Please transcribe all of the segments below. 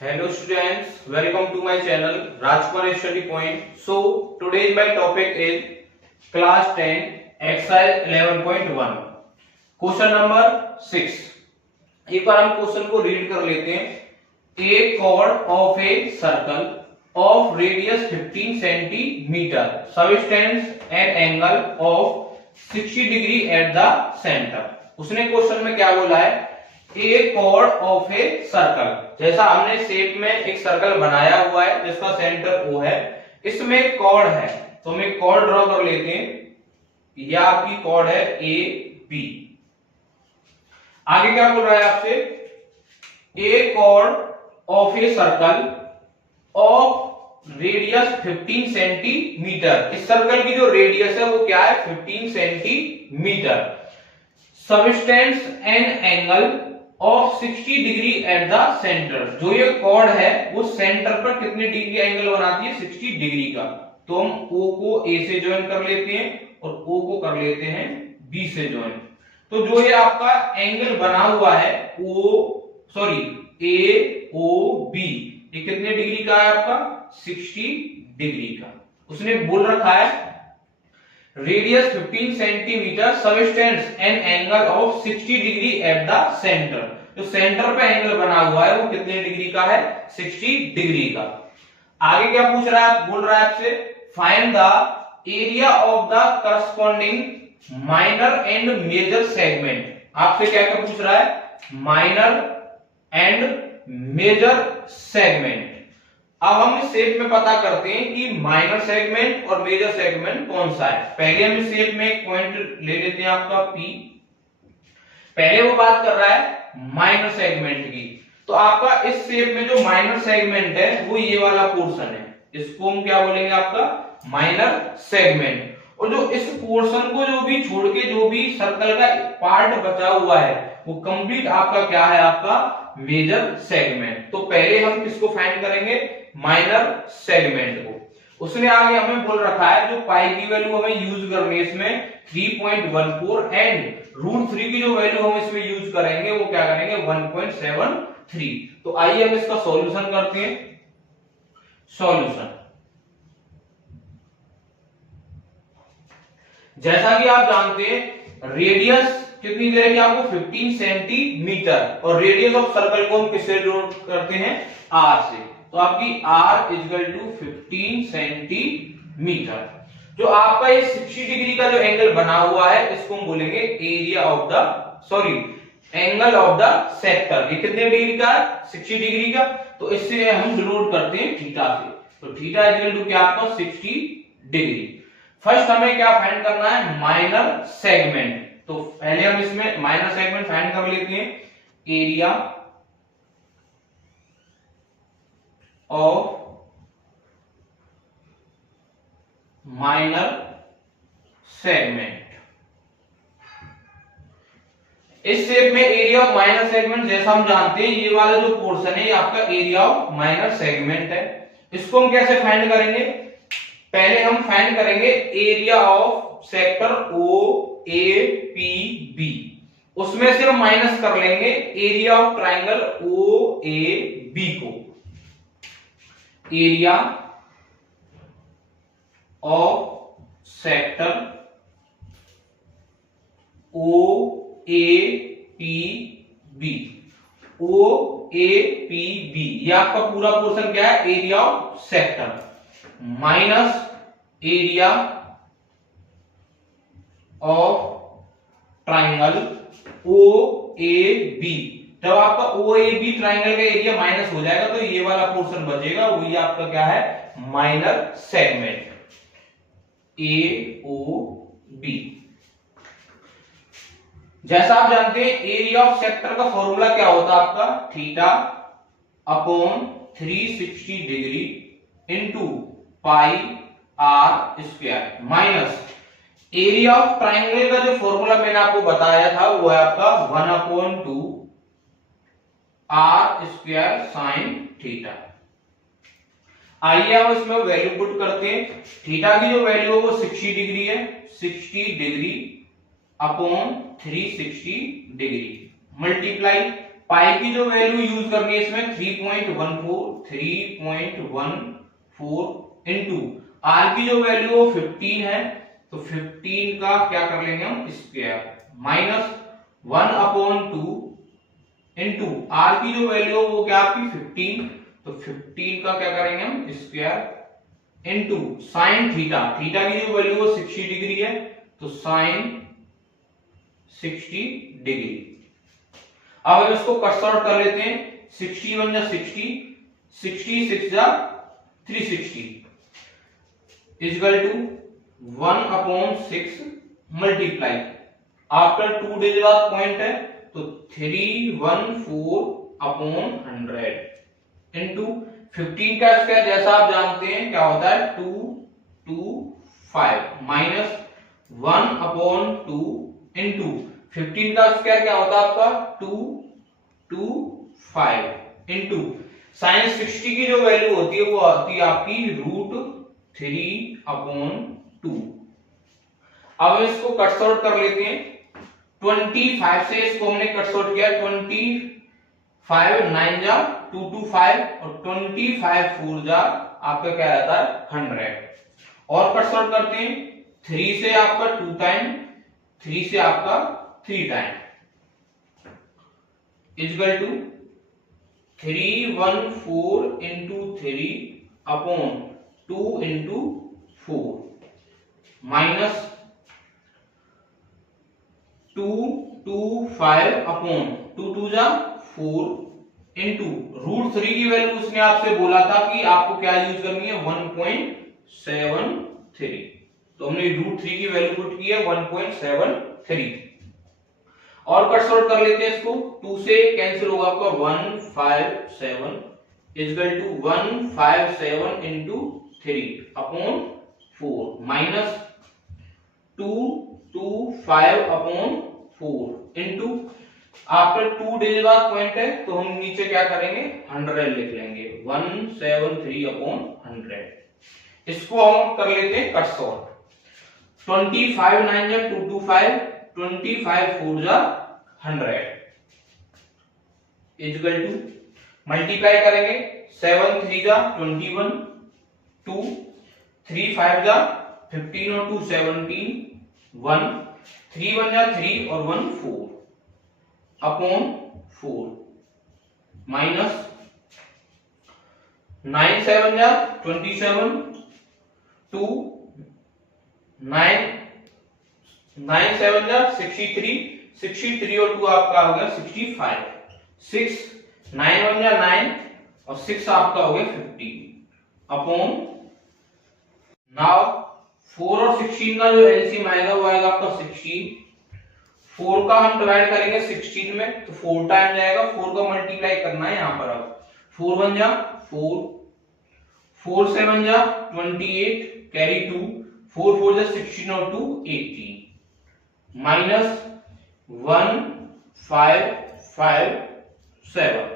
Hello students, welcome to my channel Rajkumar Study Point. So today's my topic is class 10 exercise 11.1 question number 6। एक बार हम question को read कर लेते हैं। ए chord of a circle of radius 15 centimeter subtends an angle of 60 degree at the center। उसने question में क्या बोला है? ए chord of a circle, जैसा हमने शेप में एक सर्कल बनाया हुआ है जिसका सेंटर O है, इसमें एक कॉर्ड है तो हम एक कॉर्ड ड्रॉ कर लेते हैं। यह आपकी कॉर्ड है ए बी। आगे क्या बोल रहा है आपसे? A chord of a circle of radius 15 centimetre. इस सर्कल की जो रेडियस है वो क्या है? 15 centimetre. Subtends an angle of 60 degree at the centre. जो ये कॉर्ड है वो सेंटर पर कितने डिग्री एंगल बनाती है? 60 डिग्री का। तो हम O को A से ज्वाइन कर लेते हैं और O को कर लेते हैं B से ज्वाइन। तो जो ये आपका एंगल बना हुआ है AOB, ये कितने डिग्री का है आपका? 60 डिग्री का। उसने बोल रखा है radius 15 centimetre subtends an angle of 60 degree at the centre. जो सेंटर पे एंगल बना हुआ है वो कितने डिग्री का है? 60 डिग्री का। आगे क्या पूछ रहा है? बोल रहा है आपसे find the area of the corresponding minor and major segment. आपसे क्या क्या पूछ रहा है? Minor and major segment. अब हम इस शेप में पता करते हैं कि माइनर सेगमेंट और मेजर सेगमेंट कौन सा है। पहले हम इस शेप में एक पॉइंट ले लेते हैं आपका P। पहले वो बात कर रहा है माइनर सेगमेंट की। तो आपका इस शेप में जो माइनर सेगमेंट है वो ये वाला पोर्शन है, इसको हम क्या बोलेंगे? आपका माइनर सेगमेंट। और जो इस पोर्शन को जो भी छोड़ के जो भी सर्कल का पार्ट बचा हुआ है वो कंप्लीट आपका क्या है? आपका मेजर सेगमेंट। तो पहले हम किसको फाइंड करेंगे? माइनर सेगमेंट को। उसने आगे हमें बोल रखा है जो पाई की वैल्यू हमें यूज करनी है इसमें 3.14 एंड √3 की जो वैल्यू हम इसमें यूज करेंगे वो क्या करेंगे? 1.73। तो आइए हम इसका सॉल्यूशन करते हैं। सॉल्यूशन जैसा कि आप जानते हैं रेडियस कितनी दे रही है आपको? 15 सेंटीमीटर। और रेडियस ऑफ सर्कल को हम किससे डिनोट करते हैं? R से। तो आपकी R इक्वल टू 15 सेंटीमीटर। जो आपका ये 60 डिग्री का जो एंगल बना हुआ है इसको हम बोलेंगे area of the angle of the sector. ये कितने डिग्री का है? 60 डिग्री का। तो इससे हम डिनोट करते हैं थीटा से। तो थीटा इक्वल टू क्या आपका? 60 डिग्री। फर्स्ट हमें क्या फाइंड करना है? Minor segment. तो पहले हम इसमें माइनर सेगमेंट फाइंड कर लेते हैं। Area of minor segment. इस शेप में एरिया ऑफ माइनर सेगमेंट जैसा हम जानते हैं ये वाला जो पोर्शन है ये आपका एरिया ऑफ माइनर सेगमेंट है। इसको हम कैसे फाइंड करेंगे? पहले हम फाइंड करेंगे एरिया ऑफ सेक्टर OAPB। उसमें से हम माइनस कर लेंगे एरिया ऑफ ट्राइंगल OAB को। एरिया ऑफ सेक्टर OAPB ये आपका पूरा पोर्शन क्या है? Area of sector minus area of triangle OAB। जब आपका OAB ट्राइंगल का एरिया माइनस हो जाएगा तो ये वाला पोर्शन बचेगा, वही आपका क्या है? Minor segment AOB। जैसा आप जानते हैं एरिया ऑफ सेक्टर का फॉर्मूला क्या होता है आपका? Theta upon 360 degree into pi R square minus area of triangle का जो फॉर्मूला मैंने आपको बताया था वो है आपका 1/2 R स्क्वायर साइन थीटा। आइए हम इसमें वैल्यू पुट करते हैं। थीटा की जो वैल्यू है वो 60 डिग्री है। 60 degree upon 360 degree multiply pi की जो वैल्यू यूज करनी है इसमें 3.14 इनटू आर की जो वैल्यू 15 है, तो 15 का क्या कर लेंगे हम स्क्वायर माइनस 1/2 इनटू आर की जो वैल्यू वो क्या आपकी 15, तो 15 का क्या करेंगे हम square into sine theta, theta की जो वैल्यू 60 डिग्री है, तो साइन 60 डिग्री। अब हम इसको कट शॉर्ट कर लेते हैं, 60 1 जा 60, 60 6 जा 360 equal to 1/6 multiply after 2 days बाद पॉइंट है, तो 314/100 इनटू 15 का स्क्वायर जैसा आप जानते हैं क्या होता है 225 माइनस 1/2 इनटू 15 का स्क्वायर क्या होता है आपका 225 इनटू साइन 60 की जो वैल्यू होती है वो आती है आपकी √3/2। अब इसको कट शॉर्ट कर लेते हैं, 25 से इसको हमने कट शॉर्ट किया, 25 9 जा 225 और 25 4 जा आपका क्या रहता है 100 और कट शॉर्ट करते हैं, 3 से आपका 2 टाइम, 3 से आपका 3 time equal to 314 into 3/2 into 4 minus 225/2 जा 4 इंटू √3 की वैल्यू उसने आपसे बोला था कि आपको क्या यूज करनी है 1.73, तो हमने √3 की वैल्यू पुट की है 1.73 और कट शॉर्ट कर लेते हैं इसको, 2 से कैंसिल होगा आपका 157 equal to 157 into 3/4 minus 225/4 into after 2 days बाद पॉइंट है, तो हम नीचे क्या करेंगे 100 लिख लेंगे 173/100। इसको हम कर लेते हैं कट शॉर्ट, 25 9 जा 225, 25 4 जा 100 इक्वल टू मल्टीप्लाई करेंगे 7 3 जा 21, 2 3 5 जा 15 और 2 17, 1 3 1 जा 3 और 1 4/4 माइनस 9 7 जा 27, 2 9 7 जा 63, 63 और 2 आपका हो गया 65, 6 9 1 जा 9 और 6 आपका हो गया 50/। नाउ 4 और 16 का जो एलसीएम आएगा वो आएगा आपका 16, 4 का हम डिवाइड करेंगे 16 में, तो 4 टाइम जाएगा, 4 का मल्टीप्लाई करना है यहां पर। अब 4 1 जा 4, 4 7 जा 28 कैरी 2, 4 4 जा 16 और 2 18 माइनस 1557।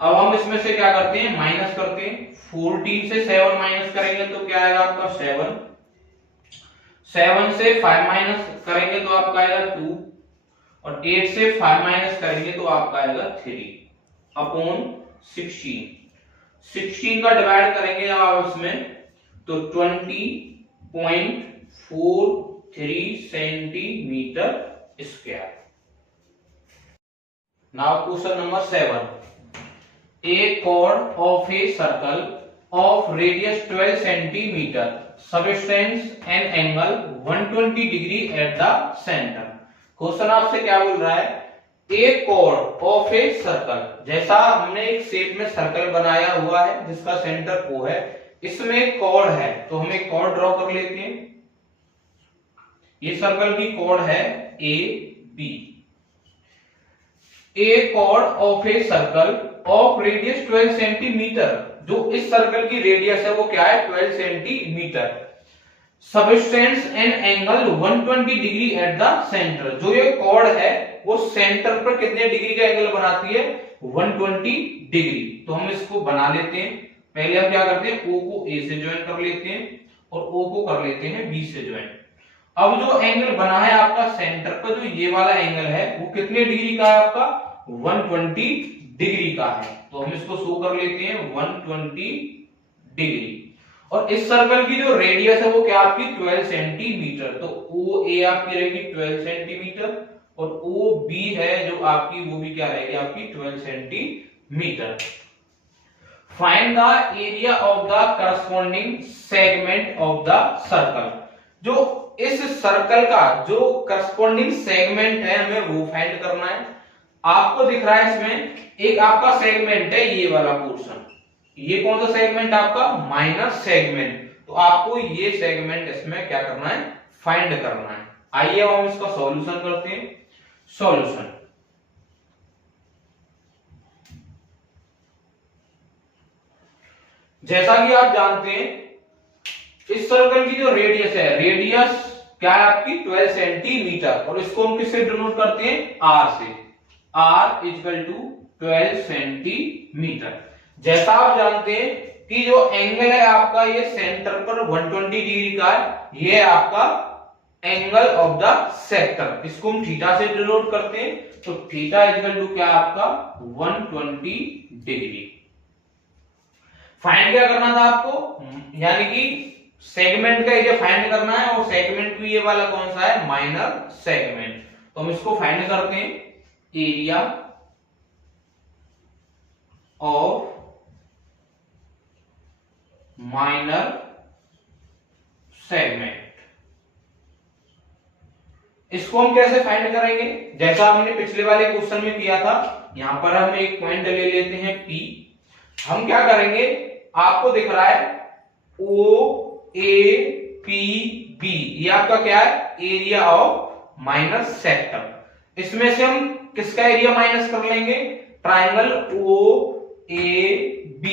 अब हम इसमें से क्या करते हैं माइनस करते हैं, 14 से 7 माइनस करेंगे तो क्या आएगा आपका 7, 7 से 5 माइनस करेंगे तो आपका आएगा 2 और 8 से 5 माइनस करेंगे तो आपका आएगा 3/16। 16 का डिवाइड करेंगे जब आप इसमें तो 20.43 centimetre square. Now question number 7, a chord of a circle of radius 12 centimeter subtends an angle 120 degree at the center। Question आपसे क्या बोल रहा है, a chord of a circle, जैसा हमने एक शेप में सर्कल बनाया हुआ है जिसका सेंटर O है, इसमें एक कॉर्ड है, तो हम एक कॉर्ड ड्रॉ कर लेते हैं। ये सर्कल की कॉर्ड है A B. A chord of a circle of radius 12 centimetre, जो इस सर्कल की रेडियस है वो क्या है 12 centimetre, subtends an angle 120 degree at the centre, जो ये कॉर्ड है वो सेंटर पर कितने डिग्री का एंगल बनाती है 120 डिग्री। तो हम इसको बना लेते हैं, पहले हम क्या करते हैं O को A से ज्वाइन कर लेते हैं और O को कर लेते हैं B से ज्वाइन। अब जो एंगल बना है आपका सेंटर पर, जो ये वाला एंगल है वो कितने डिग्री का है आपका 120 डिग्री का है। तो हम इसको शो कर लेते हैं 120 डिग्री। और इस सर्कल की जो रेडियस है वो क्या आपकी 12 सेंटीमीटर। तो ओ ए आपकी रहेगी 12 सेंटीमीटर और ओ बी है जो आपकी, वो भी क्या रहेगी आपकी 12 centimetre. Find the area of the corresponding segment of the circle. जो इस सर्कल का जो करस्पॉन्डिंग सेगमेंट है हमें वो फाइंड करना है। आपको दिख रहा है इसमें एक आपका सेगमेंट है ये वाला पोर्शन, ये कौन सा सेगमेंट आपका माइनर सेगमेंट। तो आपको ये सेगमेंट इसमें क्या करना है, फाइंड करना है। आइए अब हम इसका सॉल्यूशन करते हैं। सॉल्यूशन, जैसा कि आप जानते हैं इस सर्कल की जो रेडियस है, रेडियस क्या है आपकी 12 सेंटीमीटर और इसको हम किससे डिनोट करते हैं, आर से। R equal to 12 centimetre. जैसा आप जानते हैं कि जो एंगल है आपका ये सेंटर पर 120 डिग्री का है, ये आपका एंगल ऑफ द सेक्टर, इसको हम थीटा से डिनोट करते हैं। तो थीटा इक्वल टू क्या आपका 120 डिग्री। फाइंड क्या करना था आपको, यानी कि सेगमेंट का एरिया फाइंड करना है और सेगमेंट भी ये वाला कौन सा है, माइनर सेगमेंट। तो हम इसको फाइंड करते हैं, एरिया ऑफ माइनर सेगमेंट। इसको हम कैसे फाइंड करेंगे, जैसा हमने पिछले वाले क्वेश्चन में किया था। यहां पर हम एक पॉइंट ले लेते हैं P। हम क्या करेंगे, आपको दिख रहा है O A P B, ये आपका क्या है, एरिया ऑफ माइनर सेक्टर। इसमें से हम किसका एरिया माइनस कर लेंगे, ट्राइंगल O A B।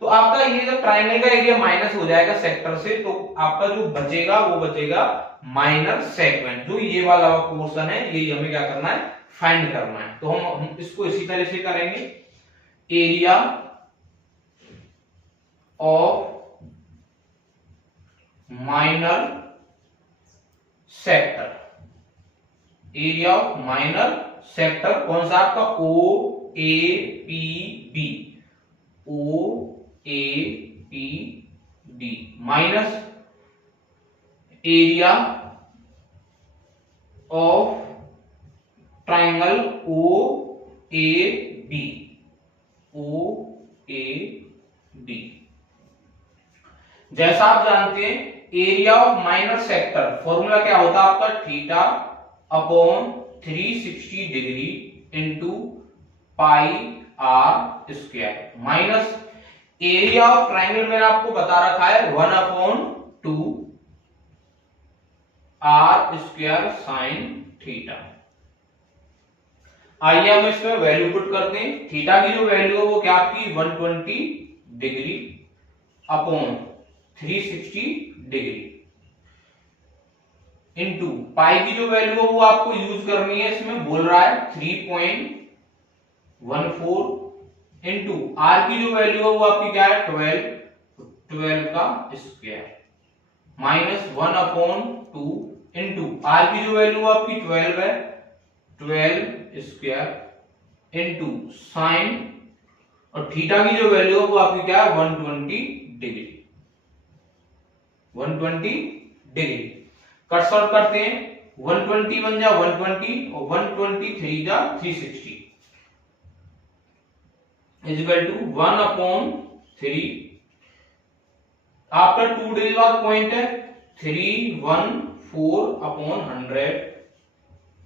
तो आपका ये जब ट्राइंगल का एरिया माइनस हो जाएगा सेक्टर से, तो आपका जो बचेगा वो बचेगा माइनर सेगमेंट, जो ये वाला पोर्शन है, ये हमें क्या करना है, फाइंड करना है। तो हम इसको इसी तरह से करेंगे, area of minor sector. Area of minor sector कौन सा आपका, O A P B, O A P B minus area of triangle O A B, O A B। जैसा आप जानते हैं area of minor sector formula क्या होता है आपका, theta upon 360 degree into pi r square, minus area of triangle मैंने आपको बता रखा है 1/2 आर स्क्वायर साइन थीटा। आइए हम इसमें वैल्यू पुट करते हैं। थीटा की जो वैल्यू है वो क्या आपकी 120 डिग्री अपॉन 360 डिग्री इंटू पाई की जो वैल्यू है वो आपको यूज करनी है, इसमें बोल रहा है 3.14 इंटू आर की जो वैल्यू है वो आपकी क्या है 12 का स्क्वायर माइनस 1/2 इंटू आर की जो वैल्यू आपकी 12 है, 12 स्क्वायर इंटू साइन, और थीटा की जो वैल्यू है वो आपकी क्या है 120 डिग्री, 120 डिग्री। कट शॉर्ट करते हैं, 120 बन जा 120 और 123 जा 360 is equal to 1/3। After 2 days बाद पॉइंट है 314/100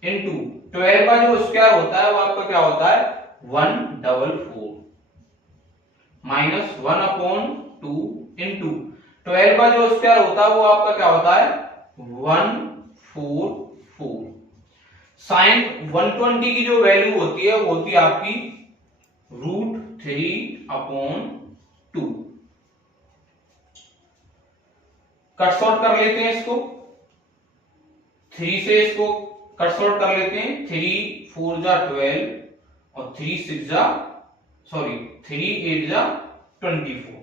इंटू 12 का जो स्क्वायर होता है वो आपका क्या होता है 144 माइनस 1/2 इंटू 12 का जो स्क्वायर होता है वो आपका क्या होता है 144। साइन 120 की जो वैल्यू होती है वो होती है आपकी √3/2। कट शॉर्ट कर लेते हैं इसको, 3 से इसको कट शॉर्ट कर लेते हैं, 3 4 जा 12 और 3 8 जा 24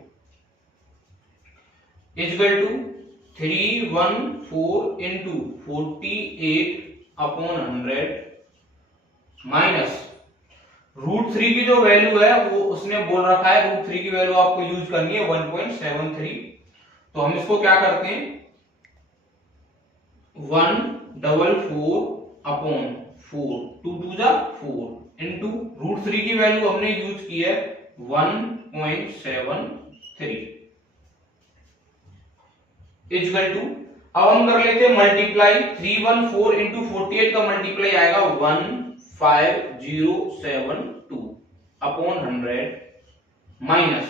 इक्वल टू 314 इंटू 48/100 माइनस √3 की जो वैल्यू है वो उसने बोल रखा है, √3 की वैल्यू आपको यूज करनी है 1.73। तो हम इसको क्या करते हैं, 144 अपॉन 4, 2 2 जा 4 इंटू √3 की वैल्यू हमने यूज की है 1.73 इक्वल टू, अब हम कर लेते हैं मल्टीप्लाई, 314 इंटू 48 का मल्टीप्लाई आएगा 15072 अपॉन 100 माइनस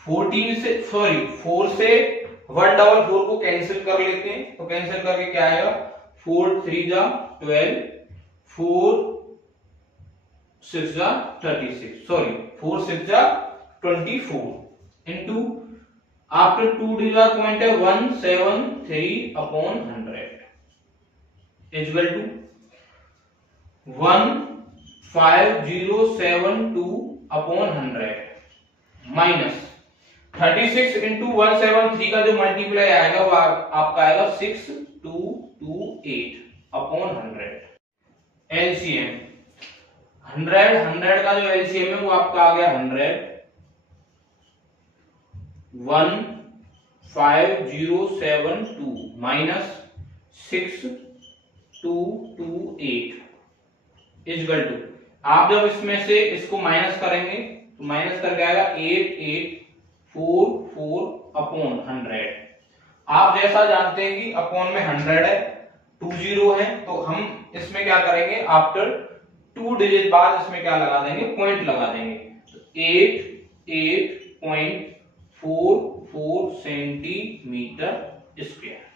14 से 4 से 144 को कैंसिल कर लेते हैं, तो कैंसिल करके क्या आएगा, 4 3 जा 12, 4 6 जा 36, 4 6 जा 24 इंटू आफ्टर 2 डिजिट पॉइंट है 173 upon 100 equal to 15072 upon 100 minus 36 into 173 का जो मल्टीप्लाई आएगा वो आपका आएगा 6228 अपॉन 100। एलसीएम 100 का जो एलसीएम है वो आपका आ गया 100, 15072 माइनस 6228 इक्वल टू, आप जब इसमें से इसको माइनस करेंगे तो माइनस करके आएगा 8844 अपॉन 100। आप जैसा जानते हैं कि अपॉन में 100 है, 20 है, तो हम इसमें क्या करेंगे, आफ्टर 2 डिजिट बाद इसमें क्या लगा देंगे, पॉइंट लगा देंगे, तो 88.44 सेंटीमीटर स्क्वायर।